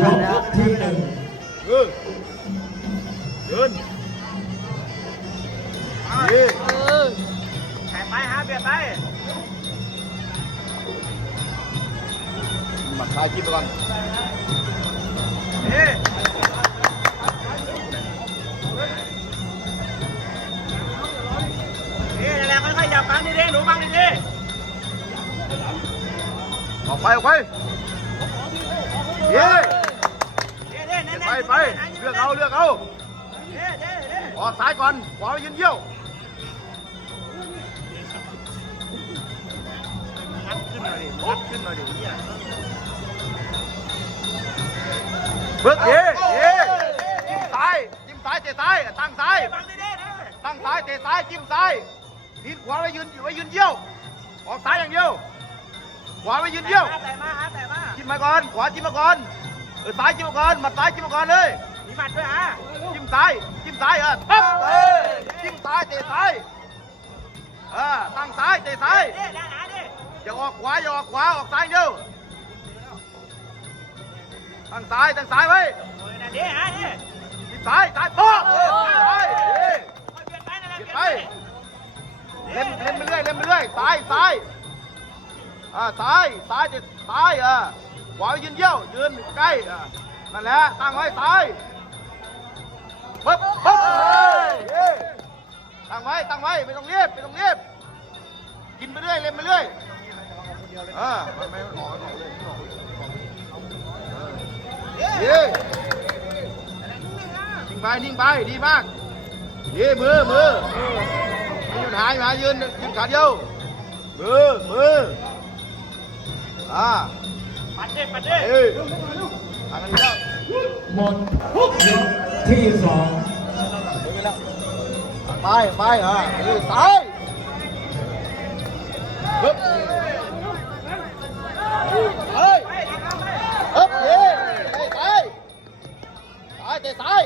ยกที่หนึ่งเออยืนดีแข่ไปฮะเบียดไปหมัดซ้ายจิ้มไปก่อนนี่นี่นั่นแหละค่อยๆจับฟังดีๆหนูฟังดีออกไปออกไปเย้ๆนี่นี่แน่นๆ ไปไปเลือกเอาเลือกเอานี่นี่นี่ออกซ้ายก่อนขวาไปยืนเยี่ยวงัดขึ้นหน่อยดิงัดขึ้นหน่อยดิเนี่ยเบิกเย้เย้จิ้มซ้ายจิ้มซ้ายเตะซ้ายตั้งซ้ายฟังดีๆนะตั้งซ้ายเตะซ้ายจิ้มซ้ายทีนขวาไปยืนไว้ยืนเยี่ยวออกซ้ายอย่างเดียวขวาไปยืนเยี่ยวแต่มาฮะแต่มาจิ้มมาก่อนขวาจิ้มมาก่อน เออซ้ายจิ้มมาก่อนหมัดซ้ายจิ้มมาก่อนเลย มีหมัดด้วยฮะ จิ้มซ้ายจิ้มซ้ายเออปั๊บเอ้ยจิ้มซ้ายเตะซ้ายเออตั้งซ้ายเตะซ้าย นี่ด้านหน้าดิ อย่าออกขวาอย่าออกขวาออกซ้ายอย่างเดียวตั้งซ้ายตั้งซ้ายไว้ โอ้ยนั่นดิฮะนี่ จิ้มซ้ายซ้ายป๊อกเออซ้ายเอ้ย ค่อยเบียดไปนั่นแหละ เบียด เบียด ไป ไป เล่นเล่นไปเรื่อยเล่นไปเรื่อยซ้ายซ้ายอ่าซ้ายซ้ายเตะซ้ายเออ ขวายืนเยี่ยว ยืนใกล้เออนั่นแหละ ตั้งไว้ซ้ายปึ๊บปึ๊บเอ้ยตั้งไว้ ตั้งไว้ ไม่ต้องรียบไม่ต้องรียบกินไปเรื่อย เล่นไปเรื่อยเออมันไม่ออกไม่อกเลยไม่ออกเลยเย้นิ่งไปนิ่งไป ดีมากดีมือมือไม่ยืนหายมายืนยืนขาเดียวมือมืออ่า ปัดดิปัดดิเอ้ยทางกันแล้วหมดยกที่สองไปไปอะเอ้ยซ้ายปึ๊บเฮ้ยไปทำไปฮึบเย้เตะซ้ายซ้ายเตะซ้าย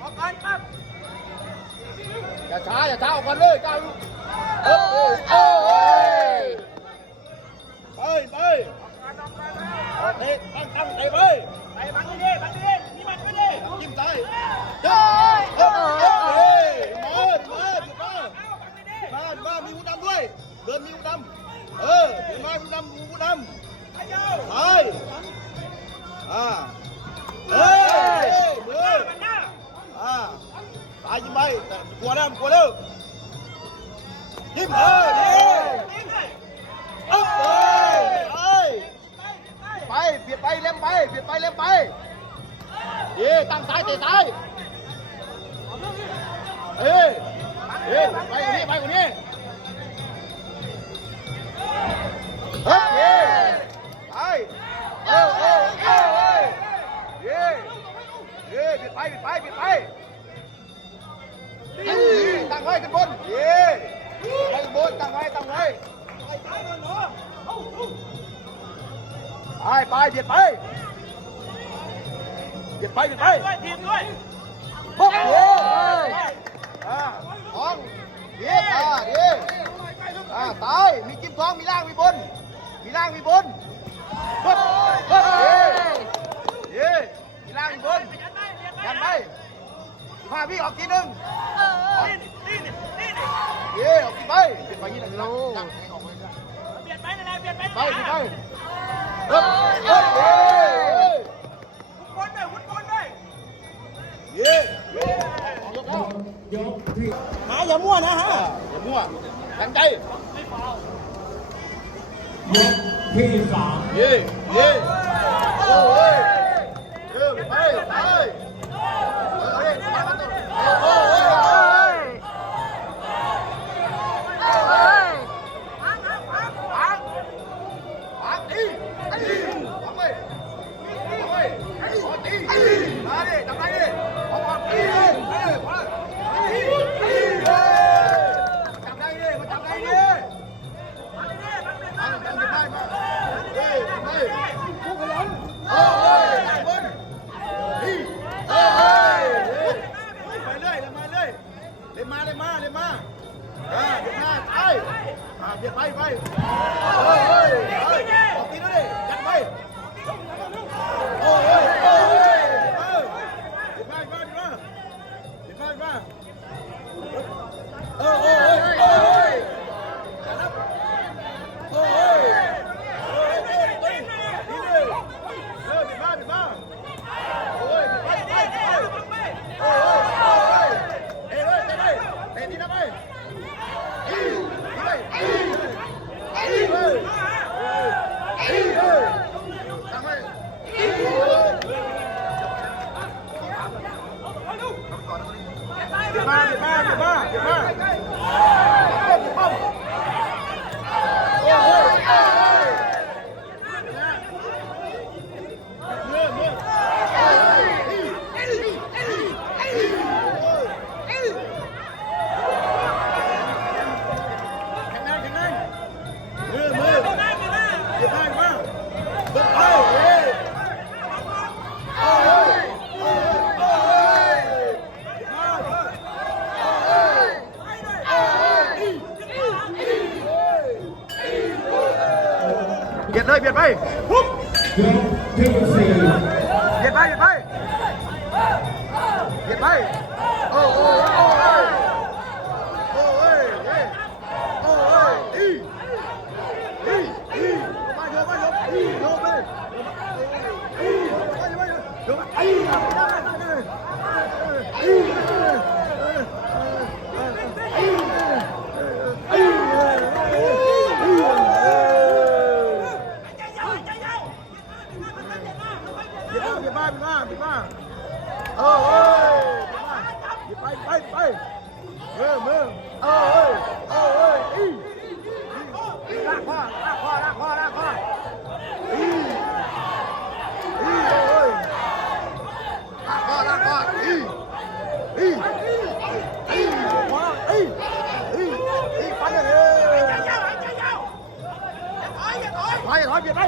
ออกก่อนปั๊บอย่าช้าอย่าช้าออกมาเลยก้าวฮึบเอ้ย เตะตั้งตั้งเตะไปไปบังดีบังดีมีมัดด้วยดิจิ้มซ้ายฮึบฮึบเอ้ยมามาหยุดมาเอาดมามามีหูดำด้วย เดินมีหูดำเออเดินมาหูดำหูดำไปเยาไปอ่าเฮ้ยมือมันหน้าอ่าตายยิ้มไปแต่กลัวแล้วกลัวแล้วยิ้มเออเลยเอ้ยเอ้ย ไปไปไปเบียดไปเล่มไปเบียดไปเล่มไปดีตั้งซ้ายเตะซ้ายเอ้ยเอ้ยไปกว่านี้ไปกว่านี้เฮ้ยย้ไปเออเออเออเอ้ยเย้เย้เบียดไปเบียดไปเบียดไปตั้งไว้กันบนเย้ไปกันบนตั้งไว้ตั้งไว้ไปซ้ายก่อนหนู ไปไปเบียดไปเบียดไปเบียดไปด้วยทีมด้วยปุ๊บเย้อ่าท้องเบียดอ่าดีอ่าตายมีจิ้มท้องมีล่างมีบน มีล่างมีบนปุ๊บปุ๊บเย้เย้มีล่างมีบนยันไปยันไปยันไปพาพี่ออกทีหนึ่งนี่นี่นี่นี่นี่เย้ออกทีไปเบียดไปยี่หนึ่งลูกเบียดไปนั่นแหละเบียดไปไปทีไป หุ่นบนด้วย้ออกที่หาอย่ามั่วนะฮะอย่ามั่วตั้งใจยกที่สามเย่เย่ เบียดไปปุ๊บที่สี่ เบียดไปเบียดไปเบียดไปโอ้โอ้โอ้เอ้ยโอ้เอ้ยเอ้ยโอ้เอ้ยอีอีอีมาโยมาโยอีโยไปอีไปไปโยมาอีอีเบียดไปเบียดมาเบียดมาเออเอ้ยเบียดไปไปไปมือมือเออเอ้ยเออเอ้ยอีลากคอลากคอลากคอลากคออีอีเอ้ยลากคอลากคออีอีอีพออีอีอีไปเลยถอยถอยเบียดไป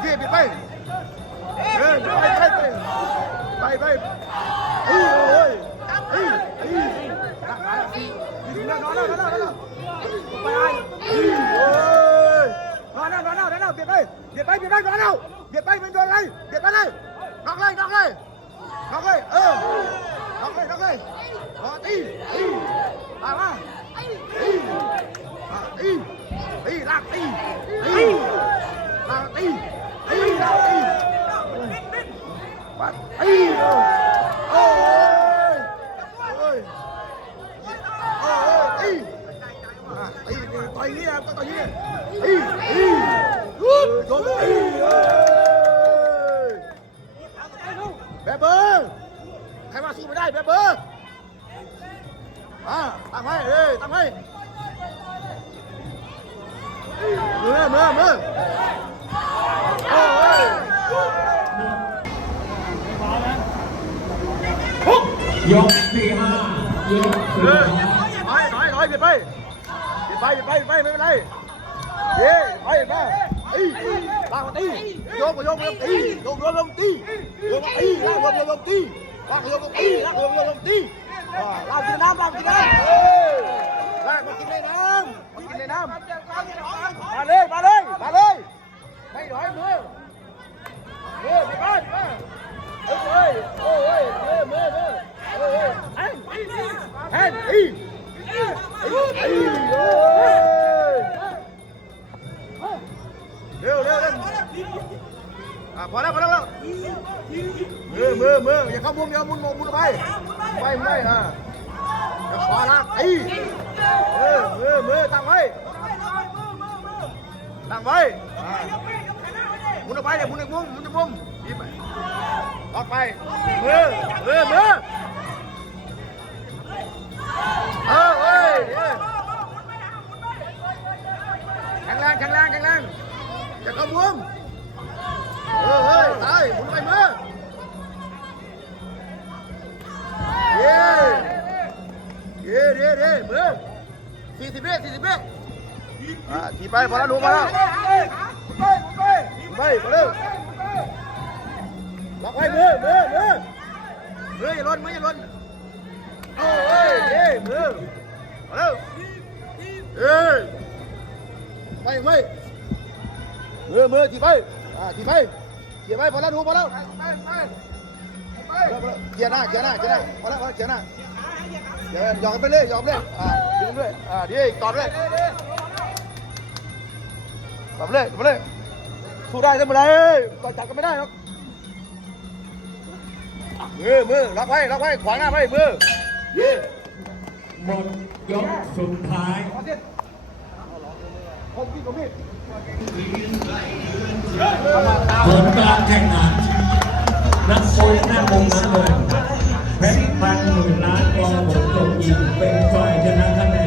เบียดไปเออไปไปไปไปไปอีโอ้ยอีอีลากขาอีนอนนอนนอนนอนนอนไปอีโอ้ยนอนนอนนอนนอนนอนเบียดไปเบียดไปเบียดไปนอนเอาเบียดไปเป็นโดนอะไรเบียดไปเลยน็อกเลยน็อกเลยน็อกเลยเออน็อกเลยน็อกเลยรอตีอีมามาอี อีอีลากตีอีลากตีอีลากตีปัดอีโอ้ยโอ้ยโอ้ยตีตีต่อยนี่ครับต่อยนี่อีอีโดนอีเอ้ยแบบเบอร์ใครมาสู้ไม่ได้แบบเบอร์อ่าตั้งไว้เอ้ยตั้งไว้ มือมือมือโอ้ยยกที่ห้ายกเอสี่อถอยถอยถอยเบียดไปเบียดไปเบียดไปไปไม่เป็นไรเย้ไปไปตีลากมาตีโยกมาโยกมาตีโยกโยกลงตีโยกมาตีลากโยกโยกลงตีลากโยกลงตีลากโยกโยกลงตีลากกินน้ำลากกินน้ำลากมากินในน้ำมากินในน้ำ อะพอแล้วพอแล้วมือมือมืออย่าเข้ามุมอย่ามุนมุนไปไปไม่อะอย่าขวาล่างไอ้มือมือมือตั้งไว้ตั้งไว้มุนออกไปเดี๋ยวมุนอีกมุมมุนอีกมุมยิ้มไปออกไปมือมือมือเอ อ่าทีไปพอแล้วดูมาแล้วไปมาเร็วล็อกไว้มือมือมือมืออย่าล้นมืออย่าล้นโอ้ยเย้มือมาเร็วเอ้ยไปไปมือมือถีไปอ่าถีไปเขี่ยไปพอแล้วดูพอแล้วเขี่ยหน้าเขี่ยหน้าเขี่ยหน้าพอแล้วพอแล้วเขี่ยหน้าเดี๋ยวยอกกันไปเลยยอกไปเลยอ่าดึงด้วยอ่าดีตอบเลย ตอบเลยตอบเลยสู้ได้ทำไมต่อยจับกันไม่ได้หรอกมือมือล็อกไว้ล็อกไว้ขวางหน้าไว้มือเย่หมดยกสุดท้ายคมพี่คมพี่ผลการแข่งขันนักมวยหน้ามุมน้ำเงินเพชรพันหมื่นล้านกองผลตกยิงเป็นฝ่ายชนะคะ